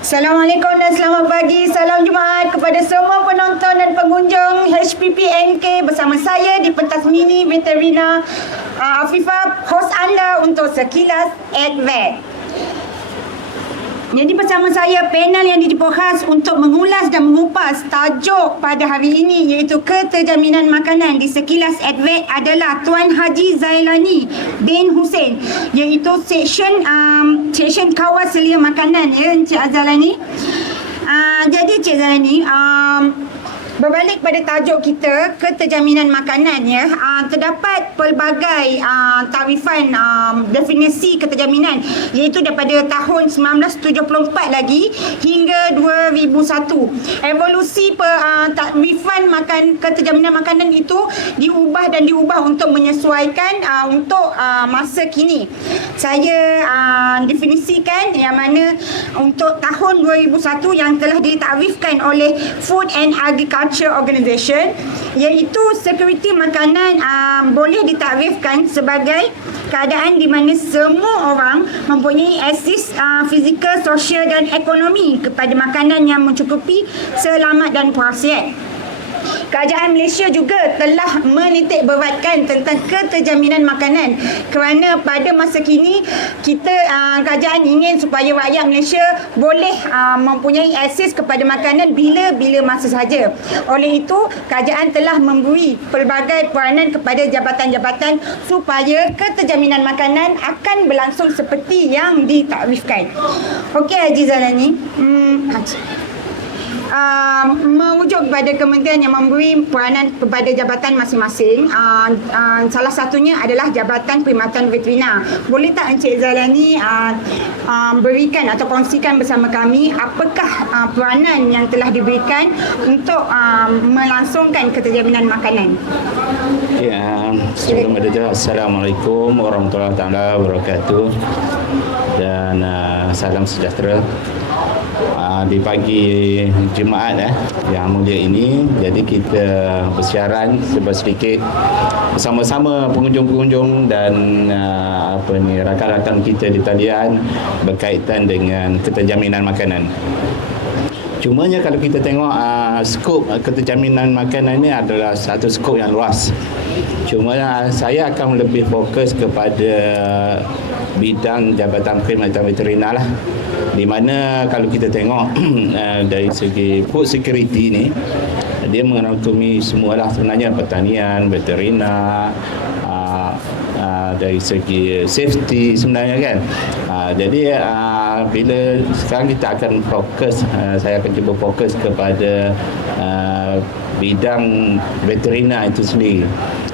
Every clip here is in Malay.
Assalamualaikum dan selamat pagi. Salam Jumaat kepada semua penonton dan pengunjung HPP NK bersama saya di pentas mini veterina Afifah, hos anda untuk Sekilas AdVet. Jadi bersama saya panel yang dibahas untuk mengulas dan mengupas tajuk pada hari ini iaitu keterjaminan makanan di Sekilas AdVet adalah Tuan Haji Zailani bin Hussein, iaitu seksyen kawal selia makanan ya Encik Zailani. Jadi Encik Zailani, berbalik pada tajuk kita, keterjaminan makanan ya, terdapat pelbagai takrifan definisi keterjaminan, iaitu daripada tahun 1974 lagi hingga 2001. Evolusi takrifan keterjaminan makanan itu diubah untuk menyesuaikan untuk masa kini. Saya definisikan yang mana untuk tahun 2001 yang telah ditakrifkan oleh Food and Agriculture Organization, iaitu security makanan boleh ditakrifkan sebagai keadaan di mana semua orang mempunyai akses fizikal, sosial dan ekonomi kepada makanan yang mencukupi, selamat dan berkhasiat. Kerajaan Malaysia juga telah menitik beratkan tentang keterjaminan makanan kerana pada masa kini kerajaan ingin supaya rakyat Malaysia boleh mempunyai akses kepada makanan bila-bila masa sahaja. Oleh itu, kerajaan telah memberi pelbagai peranan kepada jabatan-jabatan supaya keterjaminan makanan akan berlangsung seperti yang ditakrifkan. Okey Haji Zailani, merujuk kepada kementerian yang memberi peranan kepada jabatan masing-masing. Salah satunya adalah Jabatan Perkhidmatan Veterina. Boleh tak Encik Zailani berikan atau kongsikan bersama kami apakah peranan yang telah diberikan untuk melangsungkan keterjaminan makanan? Ya, sebelum ada Assalamualaikum warahmatullahi wabarakatuh dan salam sejahtera. Di pagi Jumaat yang mulia ini, jadi kita bersiaran sedikit bersama-sama pengunjung-pengunjung dan rakan-rakan kita di talian berkaitan dengan keterjaminan makanan. Cumanya kalau kita tengok skop keterjaminan makanan ini adalah satu skop yang luas. Cuma saya akan lebih fokus kepada bidang Jabatan Perkhidmatan Veterina lah. Di mana kalau kita tengok dari segi food security ni, dia merangkumi semualah sebenarnya, pertanian, veterina, dari segi safety sebenarnya kan. Jadi bila sekarang kita akan fokus, saya akan cuba fokus kepada bidang veterina itu sendiri.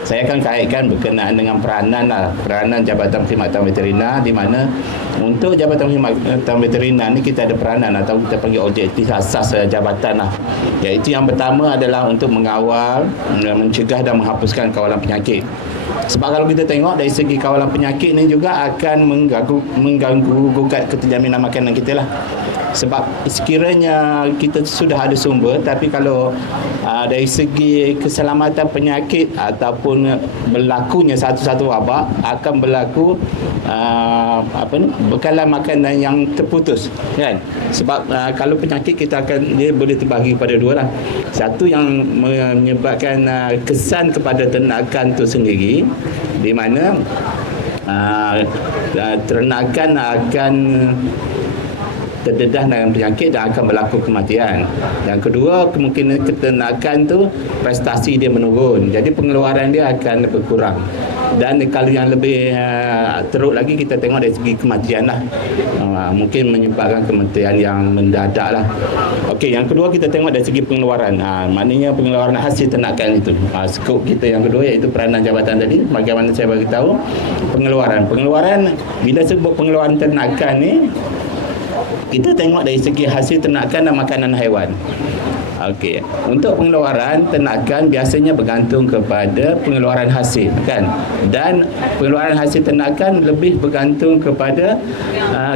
Saya akan kaitkan berkenaan dengan peranan Jabatan Perkhidmatan Veterina, di mana untuk Jabatan Perkhidmatan Veterina ni kita ada peranan atau kita panggil objektif asas jabatan lah. Iaitu yang pertama adalah untuk mengawal, mencegah dan menghapuskan kawalan penyakit. Sebab kalau kita tengok dari segi kawalan penyakit ni juga akan mengganggu gugat keterjaminan makanan kita lah. Sebab sekiranya kita sudah ada sumber, tapi kalau dari segi keselamatan penyakit ataupun berlakunya satu-satu wabak, akan berlaku bekalan makanan yang terputus kan. Sebab kalau penyakit dia boleh terbagi pada dua lah. Satu yang menyebabkan kesan kepada ternakan itu sendiri, di mana ternakan akan terdedah dengan penyakit dan akan berlaku kematian. Yang kedua, kemungkinan keternakan tu prestasi dia menurun, jadi pengeluaran dia akan berkurang. Dan kalau yang lebih teruk lagi, kita tengok dari segi kematian lah, mungkin menyebabkan kematian yang mendadak lah. Okey, yang kedua kita tengok dari segi pengeluaran, maknanya pengeluaran hasil ternakan itu. Skop kita yang kedua iaitu peranan jabatan tadi, bagaimana saya bagi tahu pengeluaran. Bila sebut pengeluaran ternakan ni, kita tengok dari segi hasil ternakan dan makanan haiwan. Okey, untuk pengeluaran ternakan biasanya bergantung kepada pengeluaran hasil kan, dan pengeluaran hasil ternakan lebih bergantung kepada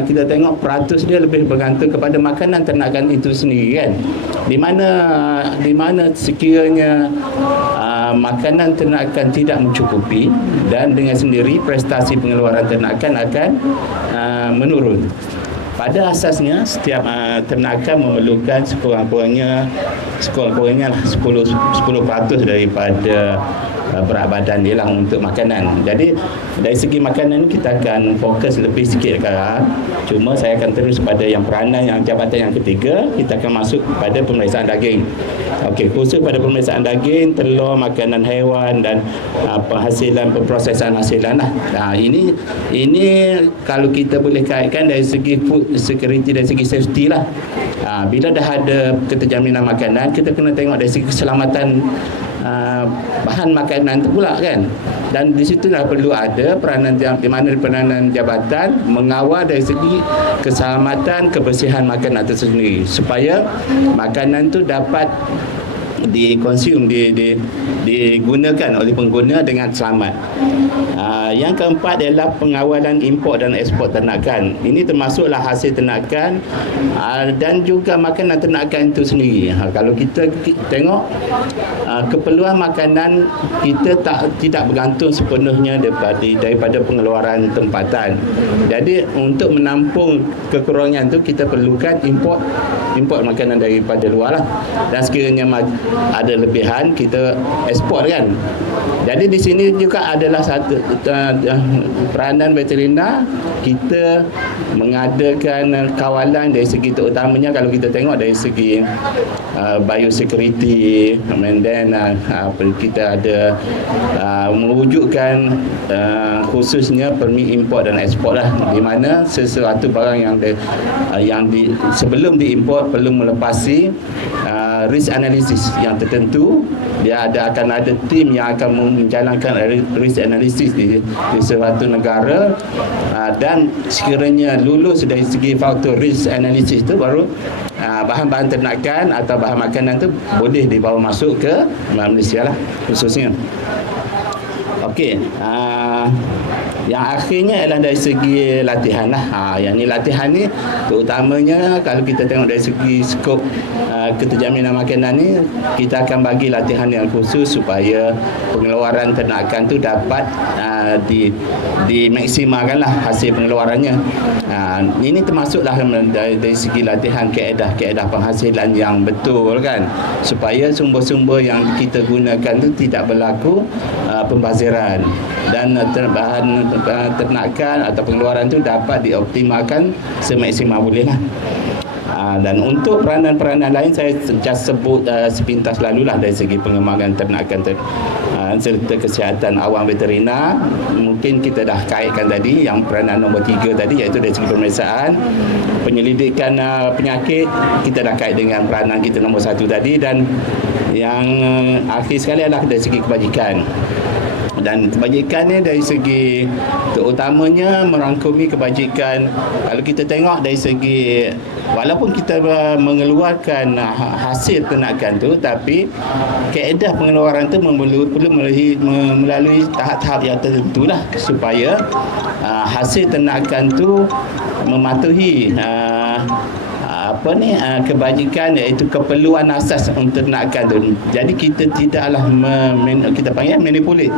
kita tengok peratus dia lebih bergantung kepada makanan ternakan itu sendiri kan. Di mana sekiranya makanan ternakan tidak mencukupi, dan dengan sendiri prestasi pengeluaran ternakan akan menurun. pada asasnya setiap ternakan memerlukan sekurang-kurangnya 10% daripada berat badan dia lah untuk makanan. Jadi dari segi makanan kita akan fokus lebih sikit sekarang. Cuma saya akan terus pada yang peranan yang jabatan yang ketiga, kita akan masuk pada pemeriksaan daging. Okey, khusus pada pemeriksaan daging, telur, makanan haiwan dan penghasilan, pemprosesan hasilan lah. Ini kalau kita boleh kaitkan dari segi food security, dari segi safety lah. Bila dah ada keterjaminan makanan, kita kena tengok dari segi keselamatan bahan makanan tu pula kan. Dan di situlah perlu ada peranan di mana peranan jabatan mengawal dari segi keselamatan, kebersihan makanan itu sendiri supaya makanan tu dapat dikonsum, digunakan oleh pengguna dengan selamat. Yang keempat adalah pengawalan import dan ekspor ternakan. Ini termasuklah hasil ternakan dan juga makanan ternakan itu sendiri. Kalau kita tengok keperluan makanan kita tidak bergantung sepenuhnya daripada pengeluaran tempatan. Jadi untuk menampung kekurangan itu kita perlukan import makanan daripada luar lah. Dan sekiranya ada lebihan kita ekspor kan. Jadi di sini juga adalah satu peranan veterina, kita mengadakan kawalan dari segi terutamanya kalau kita tengok dari segi biosecurity, and then kita ada mewujudkan khususnya permit import dan ekspor lah, di mana sesuatu barang yang sebelum diimport perlu melepasi risk analysis yang tertentu. Dia akan ada tim yang akan menjalankan risk analysis di suatu negara, dan sekiranya lulus dari segi faktor risk analysis tu baru bahan-bahan ternakan atau bahan makanan tu boleh dibawa masuk ke Malaysia lah khususnya. Okey, yang akhirnya adalah dari segi latihan lah. Yang ni latihan ni terutamanya kalau kita tengok dari segi skop keterjaminan makanan ni, kita akan bagi latihan yang khusus supaya pengeluaran ternakan tu dapat dimaksimalkan lah hasil pengeluarannya. Ini termasuklah dari segi latihan kaedah penghasilan yang betul kan, supaya sumber-sumber yang kita gunakan tu tidak berlaku pembaziran dan bahan ternakan atau pengeluaran tu dapat dioptimalkan semaksimal boleh lah. Dan untuk peranan-peranan lain saya just sebut sepintas lalulah dari segi pengembangan ternakan serta kesihatan awam veterina. Mungkin kita dah kaitkan tadi yang peranan nombor 3 tadi, iaitu dari segi pemeriksaan, penyelidikan penyakit kita dah kait dengan peranan kita nombor 1 tadi, dan yang akhir sekali adalah dari segi kebajikan. Dan kebajikan ni dari segi terutamanya merangkumi kebajikan, kalau kita tengok dari segi walaupun kita mengeluarkan hasil ternakan tu, tapi kaedah pengeluaran tu perlu melalui tahap-tahap yang tertentu lah supaya hasil ternakan tu mematuhi kebajikan, iaitu keperluan asas untuk ternakan tu. Jadi kita tidaklah kita panggil manipulate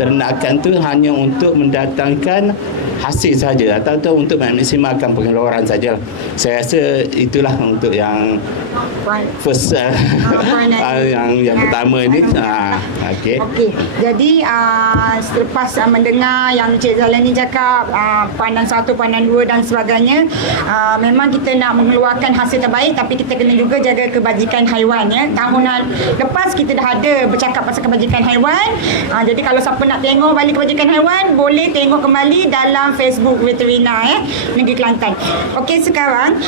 ternakan tu hanya untuk mendatangkan hasil saja atau untuk memaksimalkan pengeluaran saja. Saya rasa itulah untuk yang first yang pertama ini. Okey. Jadi selepas mendengar yang Cik Zalani cakap peranan 1, peranan 2 dan sebagainya, memang kita nak mengeluarkan hasil terbaik, tapi kita kena juga jaga kebajikan haiwan ya. Tahunan lepas kita dah ada bercakap pasal kebajikan haiwan. Jadi kalau siapa nak tengok balik kebajikan haiwan, boleh tengok kembali dalam Facebook Veterina Negeri Kelantan. Okey, sekarang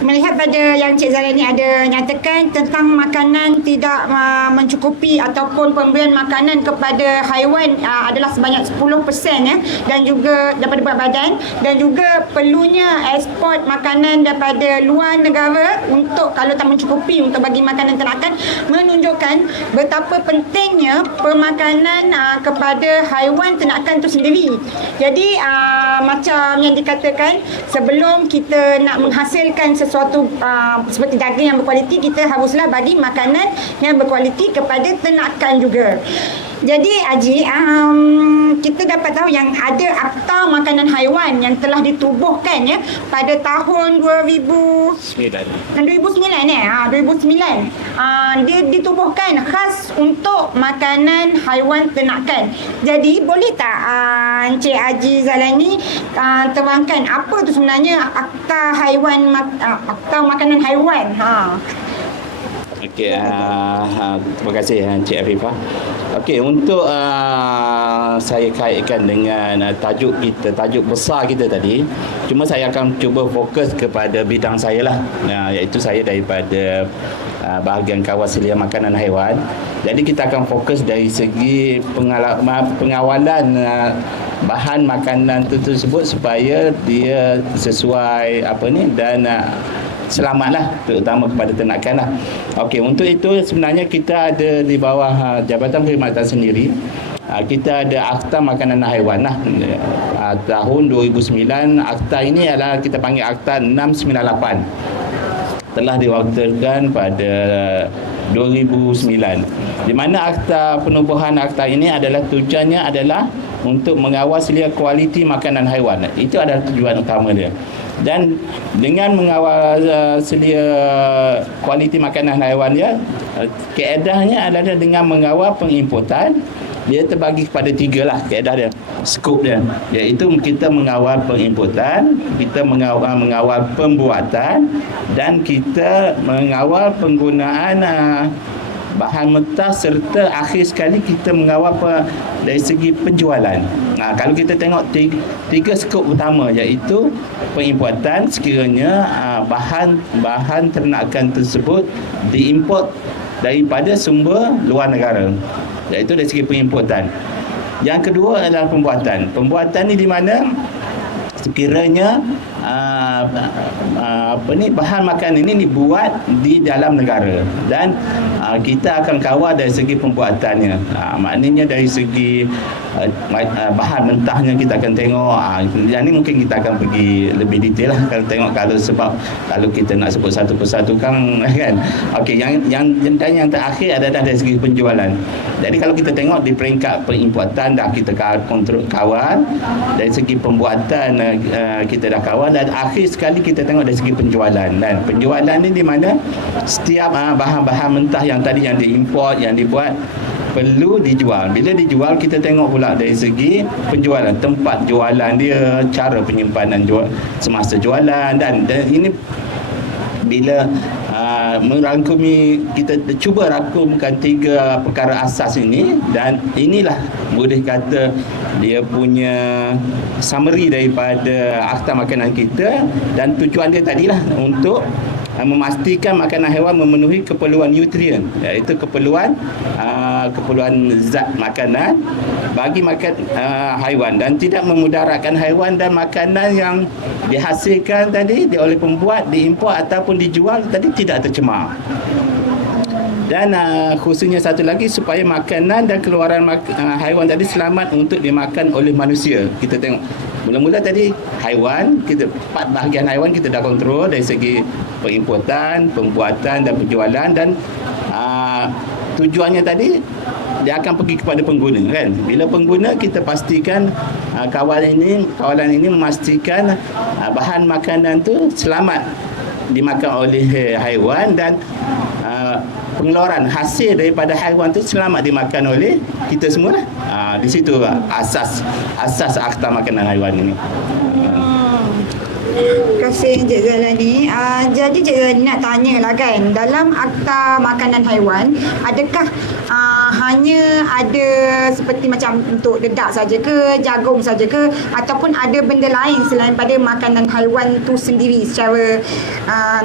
melihat pada yang Cik Zalani ada nyatakan tentang makanan tidak mencukupi ataupun pemberian makanan kepada haiwan adalah sebanyak 10% dan juga daripada berat badan, dan juga perlunya ekspor makanan daripada luar negara untuk kalau tak mencukupi untuk bagi makanan ternakan, menunjukkan betapa pentingnya pemakanan kepada haiwan ternakan itu sendiri. Jadi macam yang dikatakan, sebelum kita nak menghasilkan sesuatu seperti daging yang berkualiti, kita haruslah bagi makanan yang berkualiti kepada ternakan juga. Jadi Haji, kita dapat tahu yang ada Akta Makanan Haiwan yang telah ditubuhkan ya pada tahun 2009 dia ditubuhkan khas untuk makanan haiwan ternakan. Jadi boleh tak Encik Haji Zalani terangkan apa tu sebenarnya Akta Makanan Haiwan? Okey, terima kasih Encik Afifah. Okey, untuk saya kaitkan dengan tajuk besar kita tadi, cuma saya akan cuba fokus kepada bidang saya lah, iaitu saya daripada bahagian kawasan makanan haiwan. Jadi kita akan fokus dari segi pengawalan bahan makanan tersebut supaya dia sesuai dan selamatlah, terutama kepada ternakan lah. Okey, untuk itu sebenarnya kita ada di bawah Jabatan Perkhidmatan sendiri, kita ada Akta Makanan Haiwan lah. Tahun 2009, akta ini adalah kita panggil Akta 698. Telah diwakilkan pada 2009. Di mana akta penubuhan akta ini adalah tujuannya adalah untuk mengawal selia kualiti makanan haiwan. Itu adalah tujuan utama dia. Dan dengan mengawal selia kualiti makanan haiwan dia, kaedahnya adalah dengan mengawal pengimportan. Dia terbagi kepada 3 lah kaedah dia, skop dia, iaitu kita mengawal pengimportan, kita mengawal pembuatan, dan kita mengawal penggunaan bahan mentah, serta akhir sekali kita mengawal dari segi penjualan. Kalau kita tengok 3 skop utama, iaitu pengimportan, sekiranya bahan ternakan tersebut diimport daripada sumber luar negara, iaitu dari segi pengimportan. Yang kedua adalah pembuatan. Pembuatan ni di mana sekiranya bahan makanan ini dibuat di dalam negara, dan kita akan kawal dari segi pembuatannya. Maknanya dari segi bahan mentahnya kita akan tengok. Yang ni mungkin kita akan pergi lebih detail lah kalau tengok, kalau kita nak sebut satu persatu kan. Okey, yang terakhir adalah dari segi penjualan. Jadi kalau kita tengok di peringkat perimportan dah kita kawal, dari segi pembuatan kita dah kawal, dan akhir sekali kita tengok dari segi penjualan. Dan penjualan ni di mana setiap bahan-bahan mentah yang tadi yang diimport, yang dibuat, perlu dijual. Bila dijual, kita tengok pula dari segi penjualan, tempat jualan dia, cara penyimpanan semasa jualan, dan ini bila merangkumi, kita cuba rangkumkan 3 perkara asas ini, dan inilah boleh kata dia punya summary daripada akta makanan kita. Dan tujuan dia tadilah untuk memastikan makanan haiwan memenuhi keperluan nutrien, iaitu keperluan zat makanan bagi haiwan, dan tidak memudaratkan haiwan, dan makanan yang dihasilkan tadi oleh pembuat, diimport ataupun dijual tadi tidak tercemar. Dan khususnya satu lagi, supaya makanan dan keluaran haiwan tadi selamat untuk dimakan oleh manusia. Kita tengok mula-mula tadi haiwan, kita 4 bahagian haiwan kita dah kontrol dari segi pengimportan, pembuatan dan penjualan, dan tujuannya tadi dia akan pergi kepada pengguna kan. Bila pengguna, kita pastikan kawalan ini memastikan bahan makanan tu selamat dimakan oleh haiwan, dan pengeluaran hasil daripada haiwan tu selamat dimakan oleh kita semua lah. Di situ asas akta makanan haiwan ini. Terima kasih Encik Zalani. Jadi Encik Zalani nak tanya lah kan, dalam akta makanan haiwan, adakah hanya ada seperti macam untuk dedak saja ke, jagung saja ke, ataupun ada benda lain selain pada makanan haiwan tu sendiri secara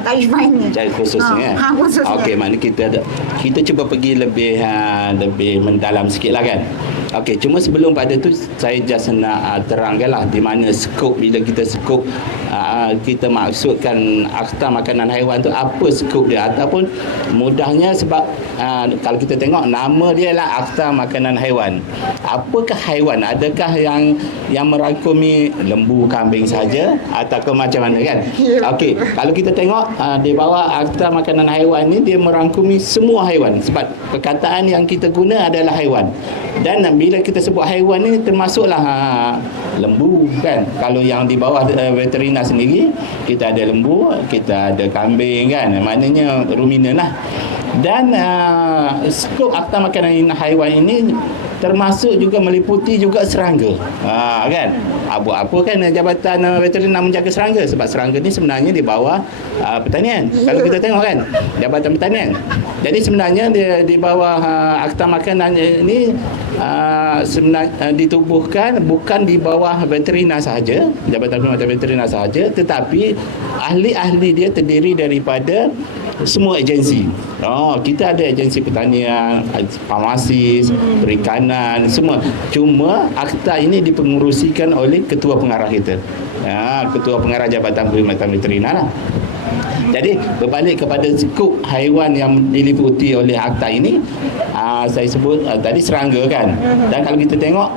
tarifannya? Secara khususnya. Khususnya. Okey, maknanya kita cuba pergi lebih mendalam sikit lah kan. Okey, cuma sebelum pada tu saya just nak terangkanlah di mana skop bila kita skop kita maksudkan Akta Makanan Haiwan tu apa skop dia, ataupun mudahnya sebab kalau kita tengok nama dia lah Akta Makanan Haiwan. Apakah haiwan? Adakah yang merangkumi lembu, kambing saja ataupun macam mana kan? Okey, kalau kita tengok di bawah Akta Makanan Haiwan ni dia merangkumi semua haiwan sebab perkataan yang kita guna adalah haiwan. Dan bila kita sebut haiwan ni termasuklah lembu kan. Kalau yang di bawah veterina sendiri kita ada lembu, kita ada kambing kan. Maknanya ruminan lah. Dan skop Akta Makanan Haiwan ini termasuk juga meliputi juga serangga. Kan? Buat apa kan Jabatan Veterina menjaga serangga? Sebab serangga ni sebenarnya di bawah pertanian. Kalau kita tengok kan, Jabatan Pertanian. Jadi sebenarnya dia di bawah Akta Makanan ini sebenarnya ditubuhkan bukan di bawah veterina sahaja, Jabatan Perkhidmatan Veterina sahaja, tetapi ahli-ahli dia terdiri daripada semua agensi. Kita ada agensi pertanian, farmasis, perikanan, semua. Cuma akta ini dipengerusikan oleh ketua pengarah kita. Ketua pengarah Jabatan Perkhidmatan Veterina lah. Jadi berbalik kepada skop haiwan yang diliputi oleh akta ini, saya sebut tadi serangga kan. Dan kalau kita tengok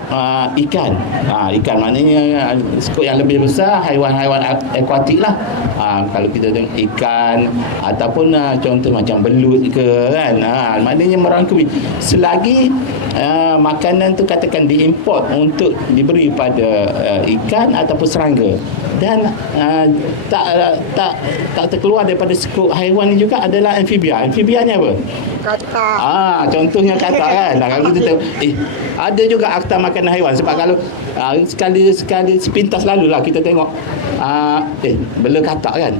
ikan, ikan maknanya skop yang lebih besar haiwan-haiwan akuatik lah. Kalau kita tengok ikan ataupun contoh macam belut ke kan, maknanya merangkumi selagi makanan tu katakan diimport untuk diberi pada ikan ataupun serangga, dan tak terkeluar daripada skop haiwan ni juga adalah amfibia. Amfibia ni apa? Katak. Contohnya katak kan. Kalau kita tengok ada juga Akta Makanan Haiwan. Sebab kalau sekali sepintas lalu lah kita tengok bela katak kan.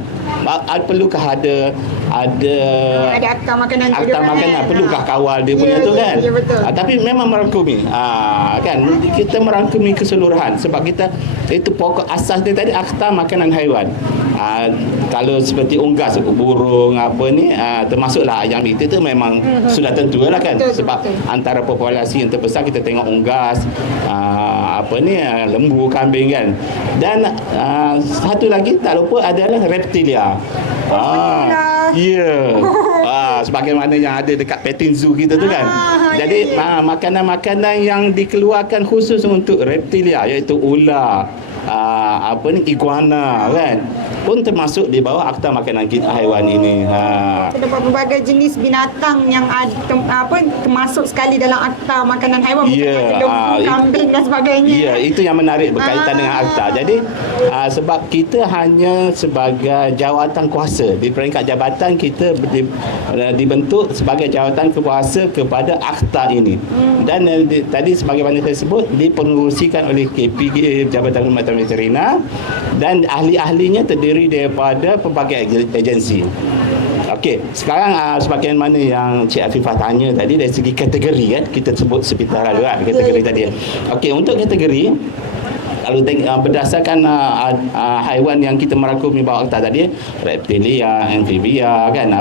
Perlukah ada akta makanan tu akta makanan, perlukah kawal dia punya tu kan? Ya, betul. Tapi memang merangkumi kan, kita merangkumi keseluruhan sebab kita itu pokok asas dia tadi Akta Makanan Haiwan. Kalau seperti unggas burung apa ni termasuklah ayam itu memang sudah tentu lah kan, sebab antara populasi yang terbesar kita tengok unggas, lembu, kambing kan. Dan satu lagi tak lupa adalah reptilia. Sebagaimana yang ada dekat petting zoo kita tu kan. Jadi makanan-makanan yang dikeluarkan khusus untuk reptilia, iaitu ular, iguana kan, pun termasuk di bawah Akta Makanan Haiwan ini. Terdapat berbagai jenis binatang yang termasuk sekali dalam Akta Makanan Haiwan, bukan saja lembu, kambing dan sebagainya. Ya, itu yang menarik berkaitan dengan akta. Jadi sebab kita hanya sebagai jawatan kuasa, di peringkat jabatan kita dibentuk sebagai jawatan kuasa kepada akta ini. Dan tadi sebagaimana saya sebut dipengerusikan oleh KPG, Jabatan Perkhidmatan Veterina, dan ahli-ahlinya terdiri daripada pelbagai agensi. Okey, sekarang sebagaimana yang Cik Afifah tanya tadi dari segi kategori kan, kita sebut sepintas lalu kan kategori tadi. Okey, untuk kategori kalau berdasarkan haiwan yang kita merangkumi bawah akta tadi, reptilia, amfibia kan,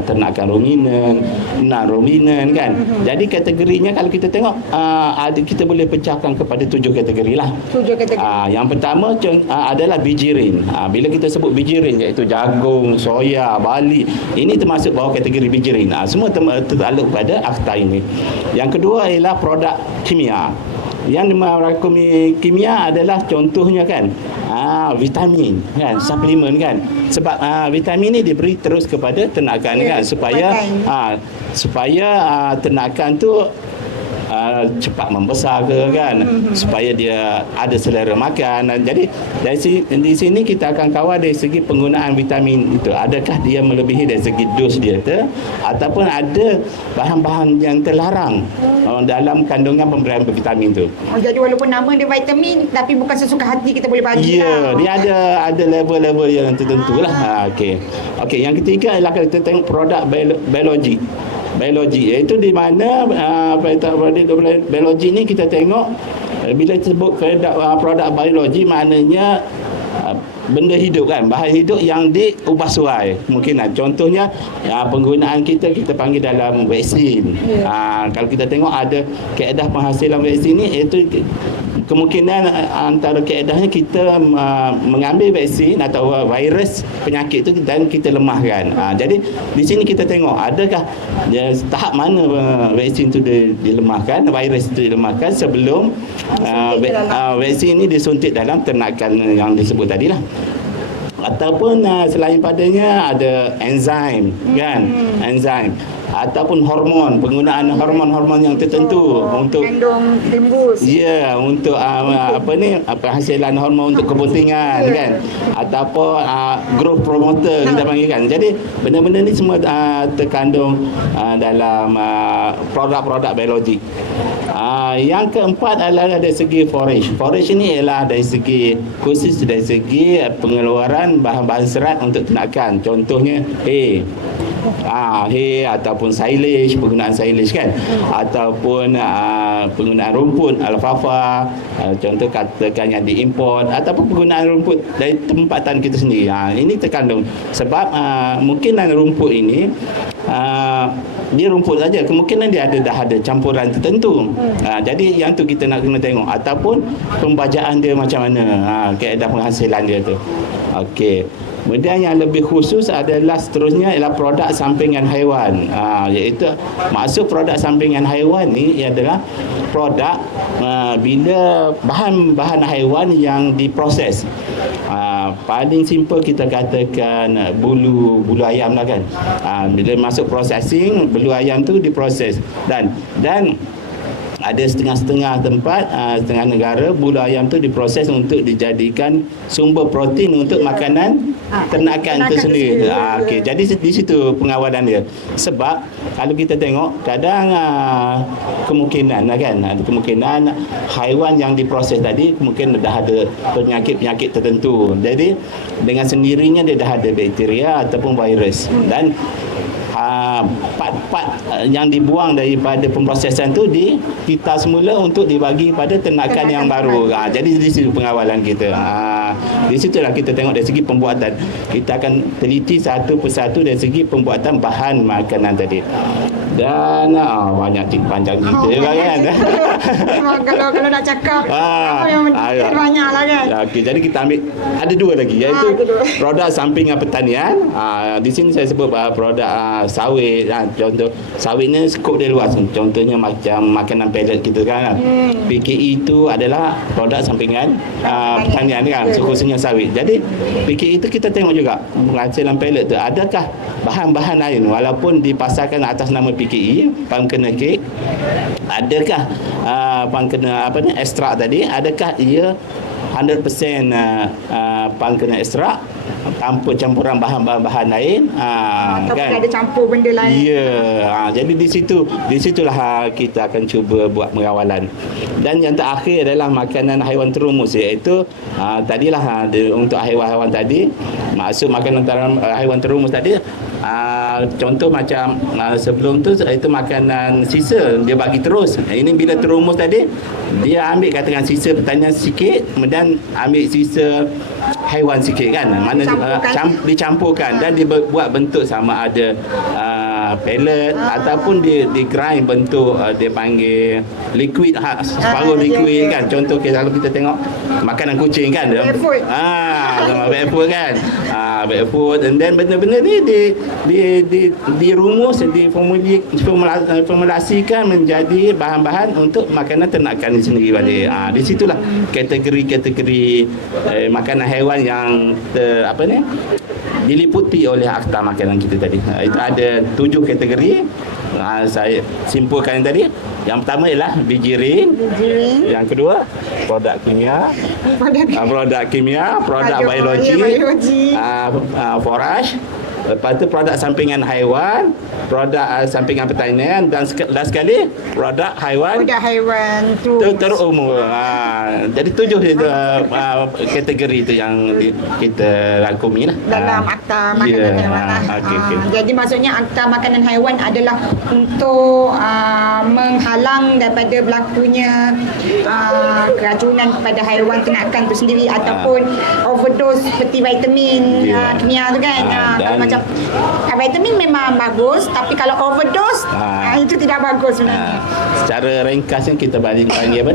ternakan ruminen, non-ruminen kan. Jadi kategorinya kalau kita tengok kita boleh pecahkan kepada 7 kategori lah. 7 kategori. Yang pertama adalah bijirin. Bila kita sebut bijirin, iaitu jagung, soya, barley, ini termasuk bawah kategori bijirin. Semua tertakluk pada akta ini. Yang kedua ialah produk kimia. Yang merangkumi kimia adalah contohnya kan vitamin kan, suplemen kan, sebab vitamin ni diberi terus kepada ternakan kan, supaya ternakan tu cepat membesar ke kan, supaya dia ada selera makan. Jadi di sini kita akan kawal dari segi penggunaan vitamin itu, adakah dia melebihi dari segi dos dia tu, ataupun ada bahan-bahan yang terlarang dalam kandungan pemberian vitamin tu. Jadi walaupun nama dia vitamin, tapi bukan sesuka hati kita boleh bagi. Ya, dia ada level-level yang tertentu lah. Okey, yang ketiga adalah kita tengok produk biologi, iaitu di mana biologi ni kita tengok bila disebut produk biologi, maknanya benda hidup kan, bahan hidup yang diubah suai kemungkinan. Contohnya penggunaan kita panggil dalam vaksin. Kalau kita tengok ada kaedah penghasilan vaksin ni, iaitu kemungkinan antara kaedahnya kita mengambil vaksin atau virus penyakit tu dan kita lemahkan. Jadi di sini kita tengok adakah tahap mana vaksin tu dilemahkan, virus tu dilemahkan sebelum vaksin ini disuntik dalam ternakan yang disebut tadi lah. Ataupun selain padanya ada enzim kan, enzim ataupun hormon, penggunaan hormon-hormon yang tertentu untuk mengandung timbus. ya, untuk penghasilan hormon untuk kepentingan kan, ataupun growth promoter kita panggil kan. Jadi benda-benda ni semua terkandung dalam produk-produk biologik. Yang keempat adalah dari segi forage. Forage ini ialah dari segi khusus dari segi pengeluaran bahan-bahan serat untuk ternakan. Contohnya hay ataupun silage, penggunaan silage kan, ataupun penggunaan rumput alfalfa, contoh katakan yang diimport, ataupun penggunaan rumput dari tempatan kita sendiri. Ini terkandung sebab mungkinan rumput ini dia rumput saja, kemungkinan dia dah ada campuran tertentu. Jadi yang tu kita nak kena tengok, ataupun pembajaan dia macam mana, kaedah penghasilan dia tu. Okey. Kemudian yang lebih khusus adalah seterusnya ialah produk sampingan haiwan. Iaitu maksud produk sampingan haiwan ni adalah produk bila bahan-bahan haiwan yang diproses. Paling simple kita katakan bulu ayam lah kan. Bila masuk processing, bulu ayam tu diproses dan ada setengah-setengah tempat, setengah negara bulu ayam tu diproses untuk dijadikan sumber protein untuk makanan ternakan itu sendiri. Okey, jadi di situ pengawalan dia. Sebab kalau kita tengok kadang kemungkinan kan, ada kemungkinan haiwan yang diproses tadi mungkin dah ada penyakit-penyakit tertentu. Jadi dengan sendirinya dia dah ada bakteria ataupun virus, dan part-part yang dibuang daripada pemprosesan tu kita semula untuk dibagi pada ternakan yang baru. Jadi di situ pengawalan kita. Di situlah kita tengok dari segi pembuatan. Kita akan teliti satu persatu dari segi pembuatan bahan makanan tadi. Dan banyak panjang cerita juga kan. Kalau nak cakap apa yang banyak lah kan. Okey, jadi kita ambil ada dua lagi, iaitu produk sampingan pertanian. Di sini saya sebut produk sawit. Contoh sawit ni skop dia luas. Contohnya macam makanan pellet kita kan. PKE itu adalah produk sampingan pertanian kan, khususnya sawit. Jadi PKE itu kita tengok juga penghasilan pellet tu adakah bahan-bahan lain walaupun dipasarkan atas nama PKE, palm kernel cake, adakah palm kernel ekstrak tadi, adakah ia 100% palm kernel ekstrak tanpa campuran bahan-bahan lain, kan ada campur benda lain. Ya, jadi di situlah kita akan cuba buat pengawalan. Dan yang terakhir adalah makanan haiwan terumus, iaitu tadilah untuk haiwan-haiwan tadi, maksud makanan haiwan terumus tadi, contoh macam sebelum tu itu makanan sisa dia bagi terus. Ini bila terumus tadi dia ambil katakan sisa pertanian sikit, kemudian ambil sisa haiwan sikit kan, mana dicampurkan dan dibuat bentuk sama ada pellet ataupun di grind bentuk dia panggil liquid, separuh liquid kan. Contoh kalau kita tengok makanan kucing kan, baby food. Baby food kan, baby food, and then benda-benda ni dirumus, diformulasikan menjadi bahan-bahan untuk makanan ternakan sendiri balik. Di situlah kategori-kategori makanan haiwan yang diliputi oleh Akta Makanan kita tadi. Itu ada 7 kategori. Saya simpulkan yang tadi. Yang pertama ialah bijirin. Yang kedua produk kimia, produk biologi, forage. lepas tu produk sampingan haiwan, produk sampingan pertanian, dan last sekali produk haiwan Produk haiwan tu. terumur. Jadi 7 itu kategori itu yang kita rangkumi lah Dalam akta makanan haiwan lah. okay. Jadi maksudnya akta makanan haiwan adalah untuk menghalang daripada berlakunya keracunan kepada haiwan ternakan tu sendiri ataupun overdose seperti vitamin kimia tu kan. Kalau macam vitamin memang bagus, tapi kalau overdose itu tidak bagus sebenarnya. Secara ringkasnya kita panggil apa?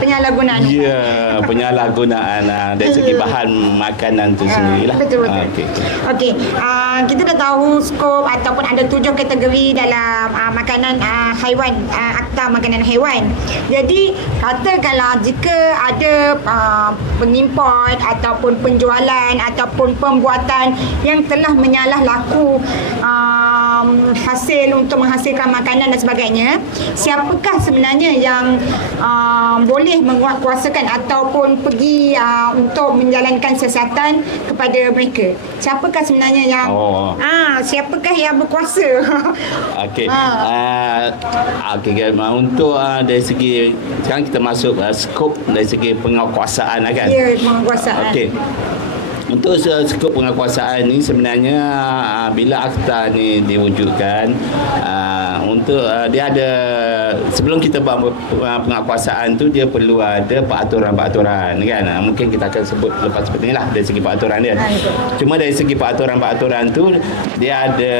Penyalahgunaan. Ya, penyalahgunaan dari segi bahan makanan tu sendirilah. Betul. Okey. Kita dah tahu skop ataupun ada 7 kategori dalam makanan haiwan, akta makanan haiwan. Jadi katakanlah jika ada pengimport ataupun penjualan ataupun pembuatan yang telah menyalah laku hasil untuk menghasilkan makanan dan sebagainya, siapakah sebenarnya yang boleh menguatkuasakan ataupun pergi untuk menjalankan siasatan kepada mereka? Siapakah sebenarnya yang siapakah yang berkuasa? Okey. Untuk dari segi sekarang kita masuk skop dari segi penguasaan kan. Ya, penguasaan. Okey. Untuk skop penguasaan ni sebenarnya bila akta ni diwujudkan, untuk dia ada, sebelum kita buat penguasaan tu dia perlu ada peraturan-peraturan kan. Mungkin kita akan sebut lepas seperti inilah dari segi peraturan dia. Cuma dari segi peraturan-peraturan tu dia ada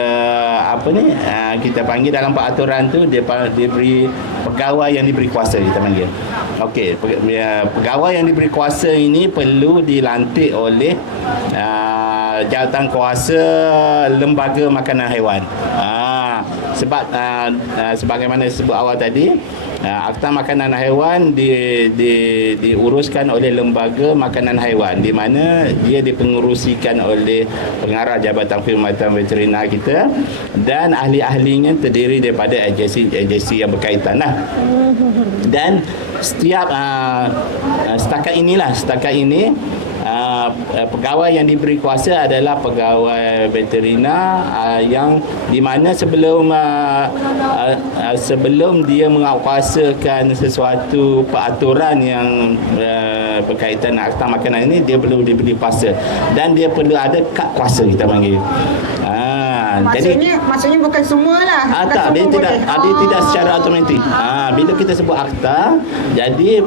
kita panggil dalam peraturan tu dia beri pegawai yang diberi kuasa, kita panggil. Okey, pegawai yang diberi kuasa ini perlu dilantik oleh jawatan kuasa lembaga makanan haiwan. Sebab sebagaimana disebut awal tadi, akta makanan haiwan diuruskan oleh lembaga makanan haiwan, di mana dia dipengerusikan oleh pengarah Jabatan Perkhidmatan Veterina kita, dan ahli-ahlinya terdiri daripada agensi yang berkaitan lah. Dan setiap setakat ini pegawai yang diberi kuasa adalah pegawai veterina yang di mana sebelum dia menguasakan sesuatu peraturan yang berkaitan dengan akta makanan ini, dia perlu diberi kuasa dan dia perlu ada kad kuasa, kita panggil. Maksudnya bukan semualah. Tak, dia tidak secara automatik. Bila kita sebut akta, jadi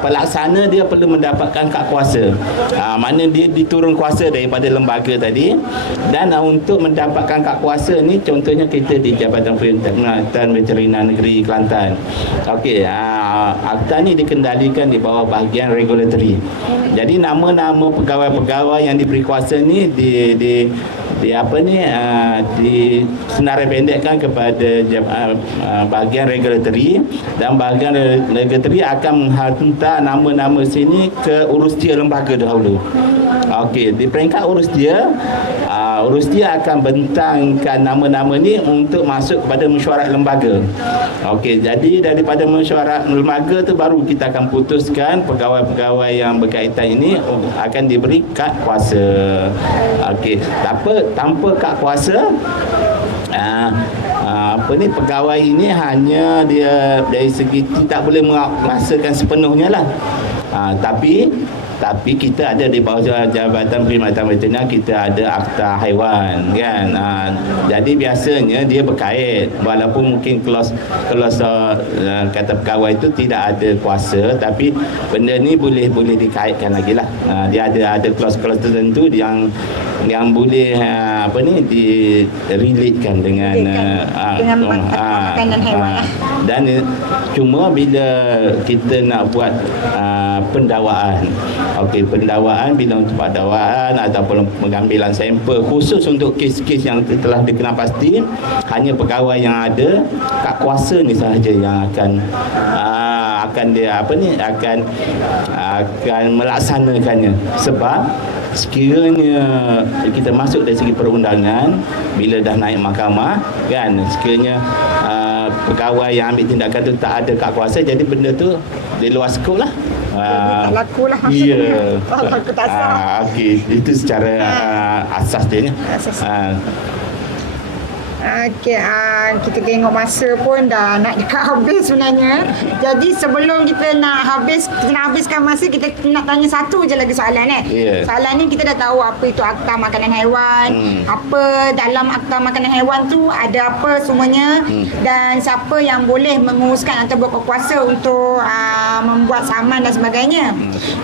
pelaksana dia perlu mendapatkan kad kuasa. Mana dia diturun kuasa daripada lembaga tadi, dan untuk mendapatkan kad kuasa ni, contohnya kita di Jabatan Perkhidmatan Veterina Negeri Kelantan. Okey, akta ni dikendalikan di bawah bahagian regulatory. Jadi nama-nama pegawai-pegawai yang diberi kuasa ni disenarai pendekkan kepada bahagian regulatory, dan bahagian regulatory akan menghantar nama-nama sini ke urusdia lembaga dahulu. Okey, di peringkat urusdia akan bentangkan nama-nama ni untuk masuk kepada mesyuarat lembaga. Okey, jadi daripada mesyuarat lembaga tu baru kita akan putuskan pegawai-pegawai yang berkaitan ini akan diberi kad kuasa. Okey, tanpa kad kuasa, pegawai ini hanya dia dari segi tidak boleh merasakan sepenuhnya lah. Tapi kita ada di bawah Jabatan Perkhidmatan Veterina, kita ada akta haiwan kan. Jadi biasanya dia berkait, walaupun mungkin kelos kata pegawai itu tidak ada kuasa, tapi benda ni boleh dikaitkan lagi lah. Dia ada kelos-kelos tertentu yang boleh direlatekan dengan makanan haiwan. Dan cuma bila kita nak buat pendakwaan, pendakwaan, bila untuk pendakwaan ataupun pengambilan sampel khusus untuk kes-kes yang telah dikenal pasti, hanya pegawai yang ada kad kuasa ni sahaja yang akan melaksanakannya. Sebab sekiranya kita masuk dari segi perundangan, bila dah naik mahkamah kan, sekiranya pegawai yang ambil tindakan tu tak ada kad kuasa, jadi benda tu di luar skop lah. tak laku lah. Ya. Tak laku, tak sah. Okey, itu secara asas dia ni. Asas. Okey, kita tengok masa pun dah nak dekat habis sebenarnya. Jadi sebelum kita nak habiskan masa, kita nak tanya satu je lagi soalan Yeah. Soalan ni kita dah tahu apa itu Akta Makanan Haiwan, apa dalam Akta Makanan Haiwan tu ada apa semuanya, dan siapa yang boleh menguruskan atau berkuasa untuk membuat saman dan sebagainya.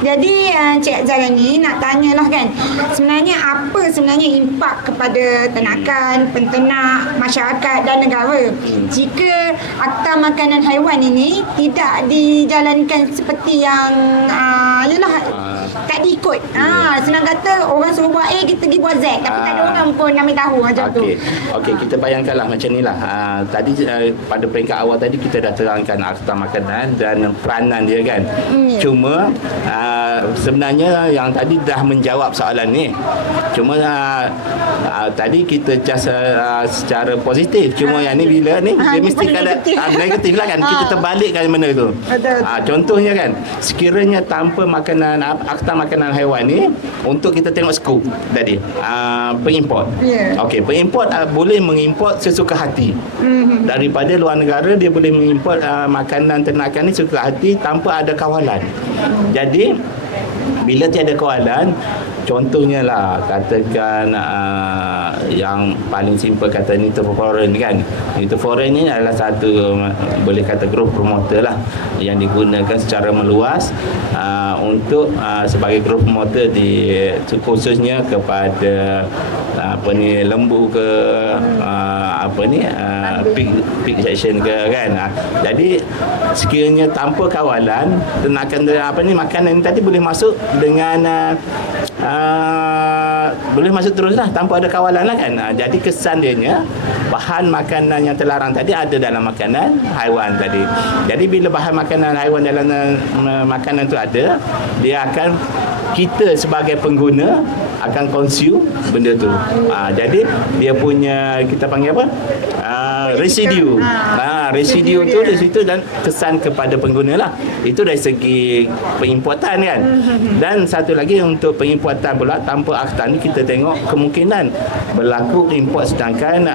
Jadi Cik Zarani nak tanyalah kan, sebenarnya apa sebenarnya impak kepada ternakan, penternak, masyarakat dan negara jika Akta Makanan Haiwan ini tidak dijalankan seperti yang tak diikut. Senang kata orang suruh buat A, kita pergi buat Z, tapi tak ada orang pun ambil tahu macam tu. Okey, kita bayangkanlah macam inilah. Tadi pada peringkat awal tadi kita dah terangkan Akta Makanan dan peranan dia kan. Cuma sebenarnya yang tadi dah menjawab soalan ni. Cuma tadi kita just secara positif. Cuma yang ni bila ni dia mesti kada negatif lah kan. Kita terbalikkan benda tu. Contohnya kan, sekiranya tanpa makanan Akta Makanan Haiwan ni, untuk kita tengok skop tadi, pengimport. Okey, pengimport boleh mengimport sesuka hati. Daripada luar negara dia boleh mengimport makanan ternakan ni sesuka hati tanpa ada kawalan. Jadi bila tiada kawalan, contohnya lah katakan yang paling simple kata nitrofuran kan. Nitrofuran ni adalah satu boleh kata grup promoter lah yang digunakan secara meluas untuk sebagai grup promoter khususnya kepada lembu ke pig section ke kan. Jadi sekiranya tanpa kawalan, ternakan makanan tadi boleh masuk dengan boleh masuk teruslah tanpa ada kawalan lah kan. Jadi kesan dia bahan makanan yang terlarang tadi ada dalam makanan haiwan tadi. Jadi bila bahan makanan haiwan dalam makanan tu ada, dia akan, kita sebagai pengguna akan consume benda tu. Jadi dia punya, kita panggil apa? Residu. Residu tu di situ dan kesan kepada pengguna lah. Itu dari segi pengimportan kan. Dan satu lagi untuk pengimportan pula tanpa akta ni, kita tengok kemungkinan berlaku import, sedangkan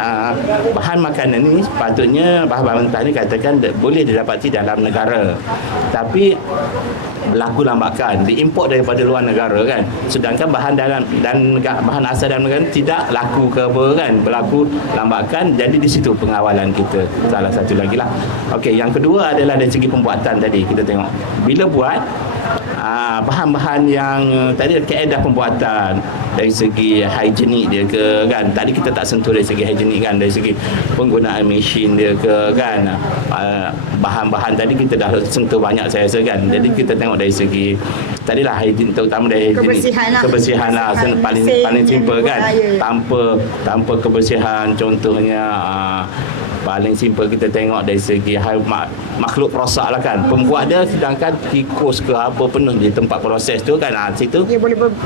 bahan makanan ni sepatutnya bahan-bahan mentah ni katakan boleh didapati dalam negara, tapi berlaku lambakan diimport daripada luar negara kan, sedangkan bahan dalam dan bahan asal dalam negara tidak laku ke apa kan, berlaku lambakan. Jadi di situ pengawalan kita salah satu lagi lah. Okey, yang kedua adalah dari segi pembuatan tadi kita tengok bila buat bahan-bahan yang tadi kaedah pembuatan dari segi higienik dia ke kan, tadi kita tak sentuh dari segi higienik kan, dari segi penggunaan mesin dia ke kan, bahan-bahan tadi kita dah sentuh banyak saya rasa kan. Jadi kita tengok dari segi tadilah higienik, terutama dari kebersihan lah paling simple kan, tanpa kebersihan contohnya paling simple kita tengok dari segi makhluk perosak lah kan, pembuat dia, sedangkan tikus ke apa penuh di tempat proses tu kan, situ dia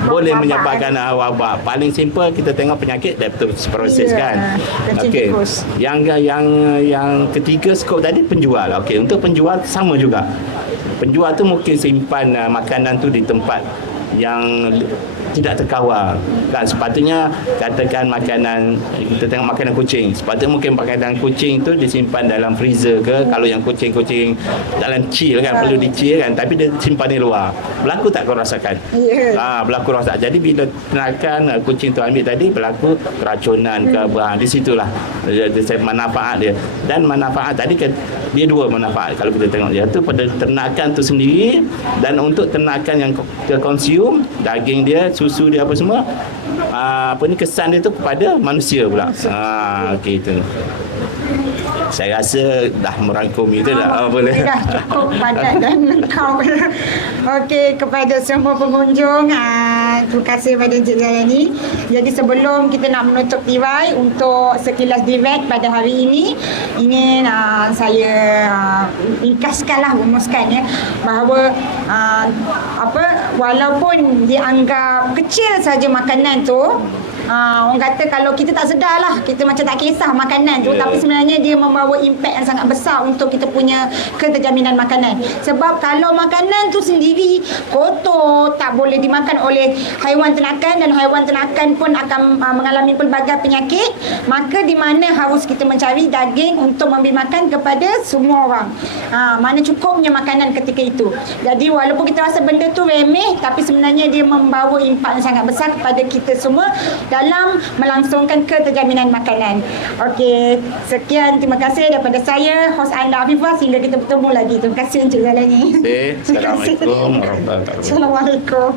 boleh menyebabkan wabak. Paling simple kita tengok penyakit diabetes proses kan. Okey, yang ketiga skop tadi penjual. Okey, untuk penjual sama juga, penjual tu mungkin simpan makanan tu di tempat yang tidak terkawal kan. Sepatutnya katakan makanan, kita tengok makanan kucing, sepatutnya mungkin makanan kucing tu disimpan dalam freezer ke, kalau yang kucing-kucing dalam chill kan, perlu di-chill kan, tapi dia simpan di luar. Berlaku tak kau rasakan? Berlaku rasa. Jadi bila ternakan kucing tu ambil tadi, berlaku keracunan ke di situlah manfaat dia. Dan manfaat tadi kan dia dua manfaat kalau kita tengok dia tu pada ternakan tu sendiri, dan untuk ternakan yang kita consume daging dia, susu dia apa semua, kesan dia tu kepada manusia pula. Okey, itu saya rasa dah merangkumi itu dah. Boleh dah cukup padat dan lengkap. Okey, kepada semua pengunjung, terima kasih kepada Encik Zarani. Jadi sebelum kita nak menutup tirai untuk sekilas direct pada hari ini, ingin saya ringkaskanlah, rumuskan bahawa walaupun dianggap kecil saja makanan tu, Orang kata kalau kita tak sedar lah, kita macam tak kisah makanan tu, tapi sebenarnya dia membawa impak yang sangat besar untuk kita punya keterjaminan makanan. Sebab kalau makanan tu sendiri kotor, tak boleh dimakan oleh haiwan ternakan, dan haiwan ternakan pun akan mengalami pelbagai penyakit, maka di mana harus kita mencari daging untuk memberi makan kepada semua orang. Mana cukupnya makanan ketika itu. Jadi walaupun kita rasa benda tu remeh, tapi sebenarnya dia membawa impak yang sangat besar kepada kita semua dalam melangsungkan keterjaminan makanan. Okey, sekian, terima kasih daripada saya, hos anda Afifah, sehingga kita bertemu lagi. Terima kasih Encik Zalani. Assalamualaikum warahmatullahi wabarakatuh. Assalamualaikum.